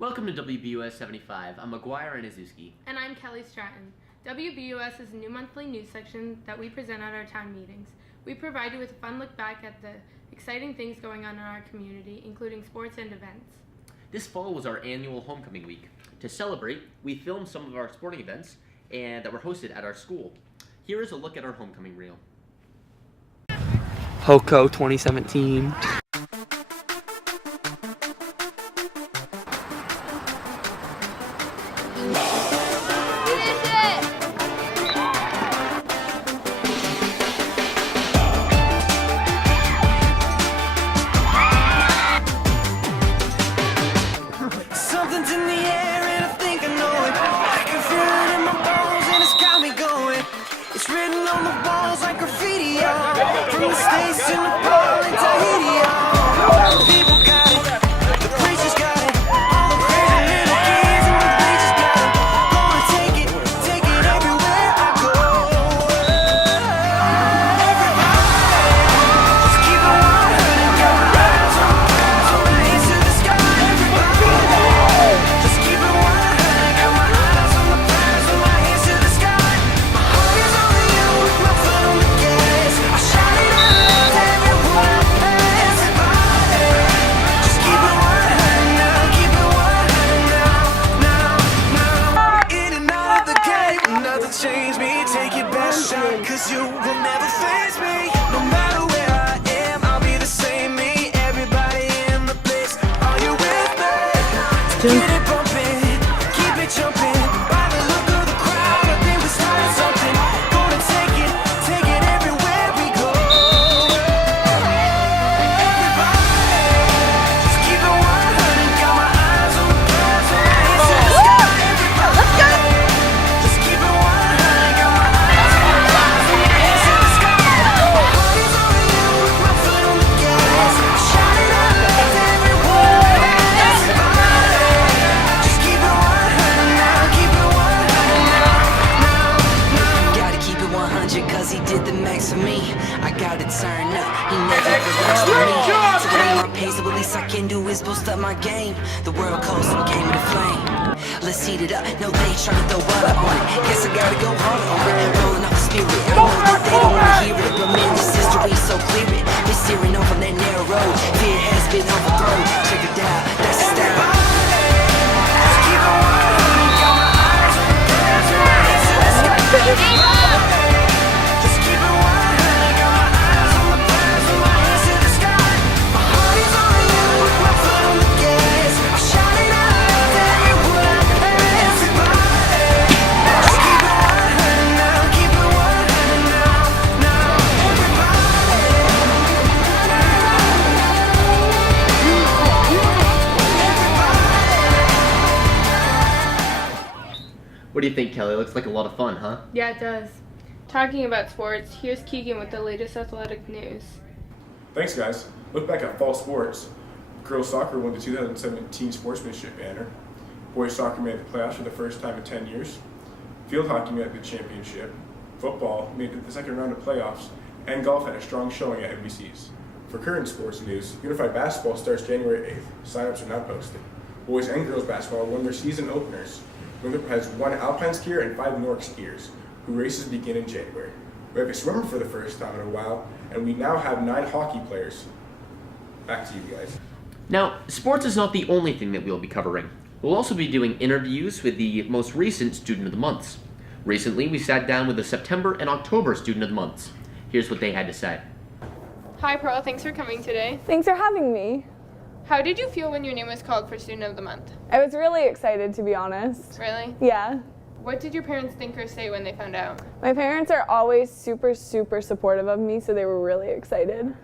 Welcome to WBUS 75. I'm Maguire and Azuski. And I'm Kelly Stratton. WBUS is a new monthly news section that we present at our town meetings. We provide you with a fun look back at the exciting things going on in our community, including sports and events. This fall was our annual homecoming week. To celebrate, we filmed some of our sporting events and that were hosted at our school. Here is a look at our homecoming reel. HOCO 2017. Something's in the air and I think I know it. I can feel it in my bones and it's got me going. It's written on the walls like graffiti, y'all. From the States to Nepal and Tahiti, y'all. People got it, the preachers got it. All the crazy little kids and the bleachers got it. Gonna take it everywhere I go. Everybody, just keep it 100. Got my eyes on the prize, on my hands to the sky. Everybody, just keep it 100. Got my eyes on the prize, on my hands to the sky. My heart is on you, my foot on the gas. I shout it out everywhere I pass. Everybody, just keep it 100 now, keep it 100 now. In and out of the game, nothing changed me. Take your best shot, 'cause you will never face me. No matter where I am, I'll be the same me. Everybody in the place, are you with me? Get it bumping, keep it jumping. By the look of the crowd, I think we started something. Gonna take it everywhere we go. Everybody, just keep it 100. Got my eyes on the prize, on my hands to the sky. Everybody, just keep it 100. Got my eyes on the prize, on my hands to the sky. My heart is on you, my foot on the gas. I shout it out everywhere. Everybody, just keep it 100 now, keep it 100 now. Gotta keep it 100 'cause he did the max for me. I gotta turn up, he never relaxed for me. So it ain't my pace, so at least I can do is boost up my game. The world cold, so it came with a flame. Let's heat it up, no they tryna throw water on it. Guess I gotta go harder on it, rolling off the spirit. I know that they don't wanna hear it, but man, this history so clear it. Been steering off on that narrow road, fear has been overthrown. Check it out, that's the style. Just keep it 100, got my eyes on the prize, on my hands to the sky. Just keep it 100, got my eyes on the prize, on my hands to the sky. My heart is on you, my foot on the gas. I shout it out everywhere I pass. Everybody, just keep it 100 now, keep it 100 now. What do you think, Kelly? Looks like a lot of fun, huh? Yeah, it does. Talking about sports, here's Keegan with the latest athletic news. Thanks, guys. Look back at fall sports. Girls soccer won the 2017 sportsmanship banner. Boys soccer made the playoffs for the first time in 10 years. Field hockey made the championship. Football made it the second round of playoffs. And golf had a strong showing at NBC's. For current sports news, Unified Basketball starts January 8th. Sign-ups are now posted. Boys and girls basketball won their season openers. Winthrop has 1 alpine skier and 5 Nordic skiers, who races begin in January. We have a swimmer for the first time in a while, and we now have 9 hockey players. Back to you guys. Now, sports is not the only thing that we'll be covering. We'll also be doing interviews with the most recent Student of the Months. Recently, we sat down with the September and October Student of the Months. Here's what they had to say. Hi, Pearl. Thanks for coming today. Thanks for having me. How did you feel when your name was called for Student of the Month? I was really excited, to be honest. Really? Yeah. What did your parents think or say when they found out? My parents are always super supportive of me, so they were really excited.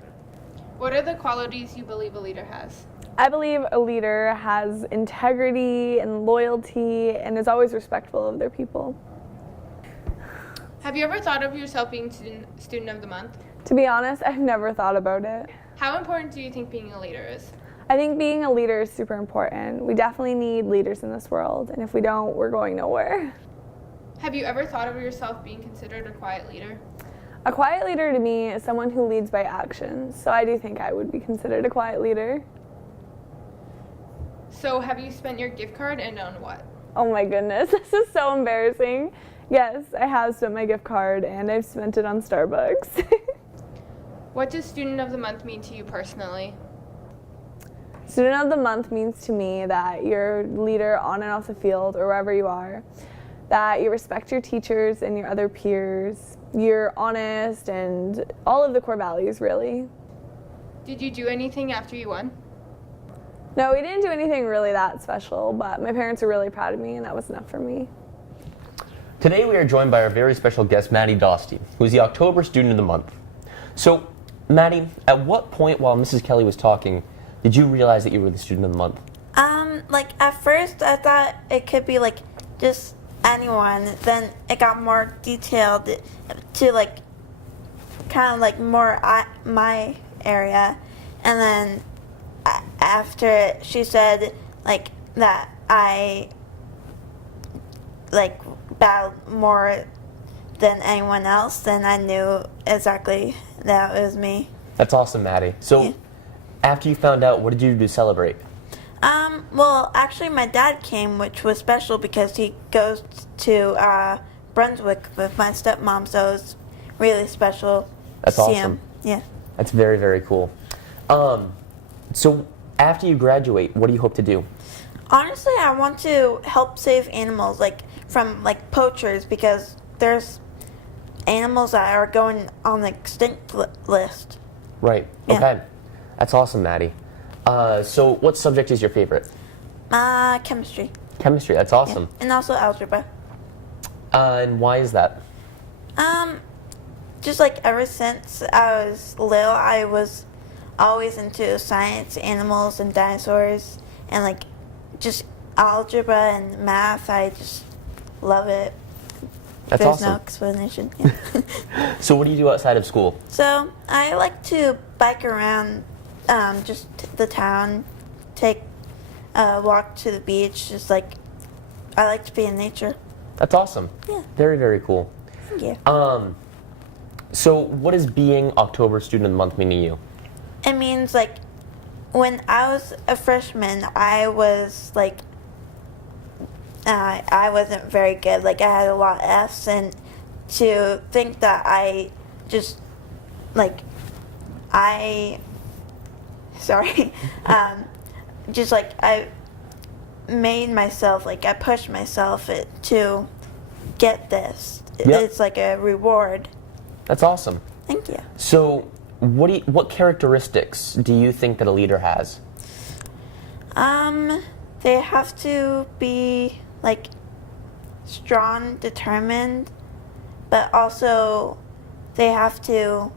What are the qualities you believe a leader has? I believe a leader has integrity and loyalty and is always respectful of their people. Have you ever thought of yourself being Student of the Month? To be honest, I've never thought about it. How important do you think being a leader is? I think being a leader is super important. We definitely need leaders in this world, and if we don't, we're going nowhere. Have you ever thought of yourself being considered a quiet leader? A quiet leader to me is someone who leads by actions, so I do think I would be considered a quiet leader. So So have you spent your gift card and on what? Oh my goodness, this is so embarrassing. Yes, I have spent my gift card and I've spent it on Starbucks. What does Student of the Month mean to you personally? Student of the Month means to me that you're a leader on and off the field or wherever you are, that you respect your teachers and your other peers, you're honest, and all of the core values, really. Did you do anything after you won? No, we didn't do anything really that special, but my parents are really proud of me, and that was enough for me. Today we are joined by our very special guest, Maddie Dostey, who is the October Student of the Month. So, Maddie, at what point while Mrs. Kelly was talking did you realize that you were the Student of the Month? Like at first I thought it could be like just anyone. Then it got more detailed to like kind of like more my area, and then after she said like that I like battled more than anyone else, then I knew exactly that it was me. That's awesome, Maddie. So, Yeah. After you found out, what did you do to celebrate? Well, actually, my dad came, which was special because he goes to Brunswick with my stepmom, so it was really special That's to see awesome. him. Yeah. That's very, very cool. So, after you graduate, what do you hope to do? Honestly, I want to help save animals, like from like poachers, because there's animals that are going on the extinct list. Right. Yeah. Okay. That's awesome, Maddie. So, what subject is your favorite? Chemistry. Chemistry. That's awesome. Yeah. And also algebra. And why is that? Just like ever since I was little, I was always into science, animals, and dinosaurs, and like just algebra and math. I just love it. That's There's no awesome. explanation. Yeah. So, what do you do outside of school? So I like to bike around just the town, take a walk to the beach. Just like I like to be in nature. That's awesome. Yeah. Very, very cool. Thank you. So, what does being October Student of the Month mean to you? It means like when I was a freshman, I was like I wasn't very good. Like I had a lot of F's, and to think that I just like just like I made myself, like I pushed myself to get this. Yep. It's like a reward. That's awesome. Thank you. So, what characteristics do you think that a leader has? They have to be like strong, determined, but also they have to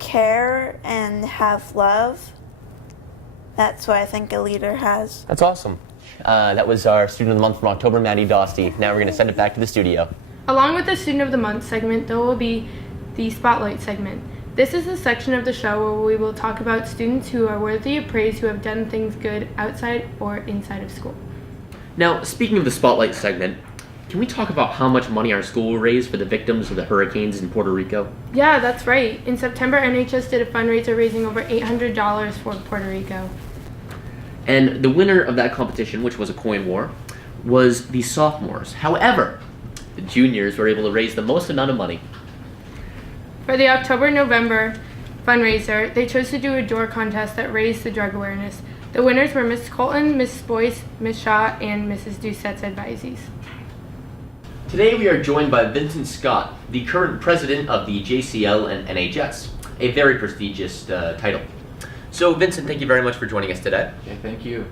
care and have love. That's what I think a leader has. That's awesome. That was our Student of the Month from October, Maddie Dostey. Now we're going to send it back to the studio. Along with the Student of the Month segment, there will be the Spotlight segment. This is a section of the show where we will talk about students who are worthy of praise who have done things good outside or inside of school. Now, speaking of the Spotlight segment, can we talk about how much money our school will raise for the victims of the hurricanes in Puerto Rico? Yeah, that's right. In September, NHS did a fundraiser raising over $800 for Puerto Rico. And the winner of that competition, which was a coin war, was the sophomores. However, the juniors were able to raise the most amount of money. For the October-November fundraiser, they chose to do a door contest that raised the drug awareness. The winners were Miss Colton, Miss Boyce, Miss Shaw, and Mrs. Doucette's advisees. Today we are joined by Vincent Scott, the current president of the JCL and NHS, a very prestigious title. So Vincent, thank you very much for joining us today. Okay, thank you.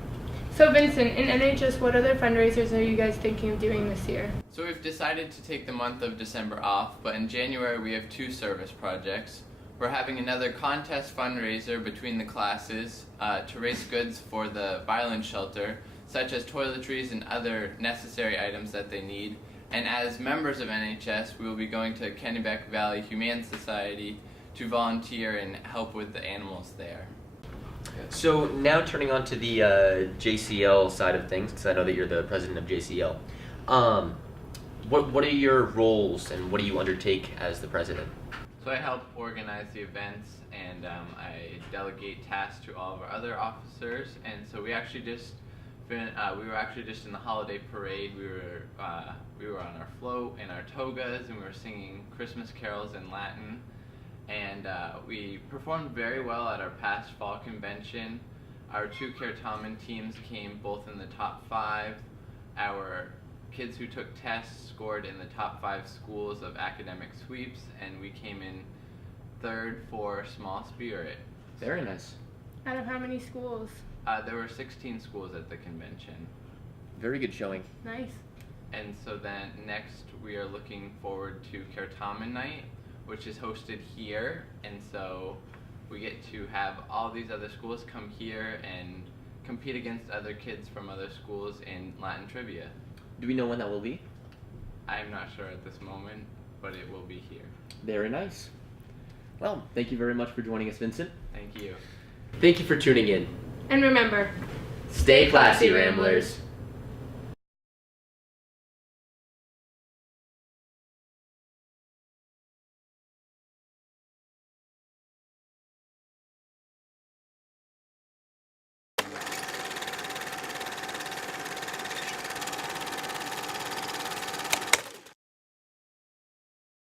So Vincent, in NHS, what other fundraisers are you guys thinking of doing this year? So we've decided to take the month of December off, but in January we have 2 service projects. We're having another contest fundraiser between the classes to raise goods for the violence shelter, such as toiletries and other necessary items that they need. And as members of NHS, we will be going to Kennebec Valley Humane Society to volunteer and help with the animals there. So now turning on to the JCL side of things, because I know that you're the president of JCL. What are your roles and what do you undertake as the president? So I help organize the events, and I delegate tasks to all of our other officers, and so we actually just We were actually just in the holiday parade. We were on our float in our togas, and we were singing Christmas carols in Latin. And we performed very well at our past fall convention. Our 2 Kertaman teams came both in the top 5. Our kids who took tests scored in the top 5 schools of academic sweeps, and we came in 3rd for Small Spirit. Very nice. Out of how many schools? There were 16 schools at the convention. Very good showing. Nice. And so then next we are looking forward to Kertaman Night, which is hosted here, and so we get to have all these other schools come here and compete against other kids from other schools in Latin trivia. Do we know when that will be? I'm not sure at this moment, but it will be here. Very nice. Well, thank you very much for joining us, Vincent. Thank you. Thank you for tuning in. And remember, Stay classy, Ramblers.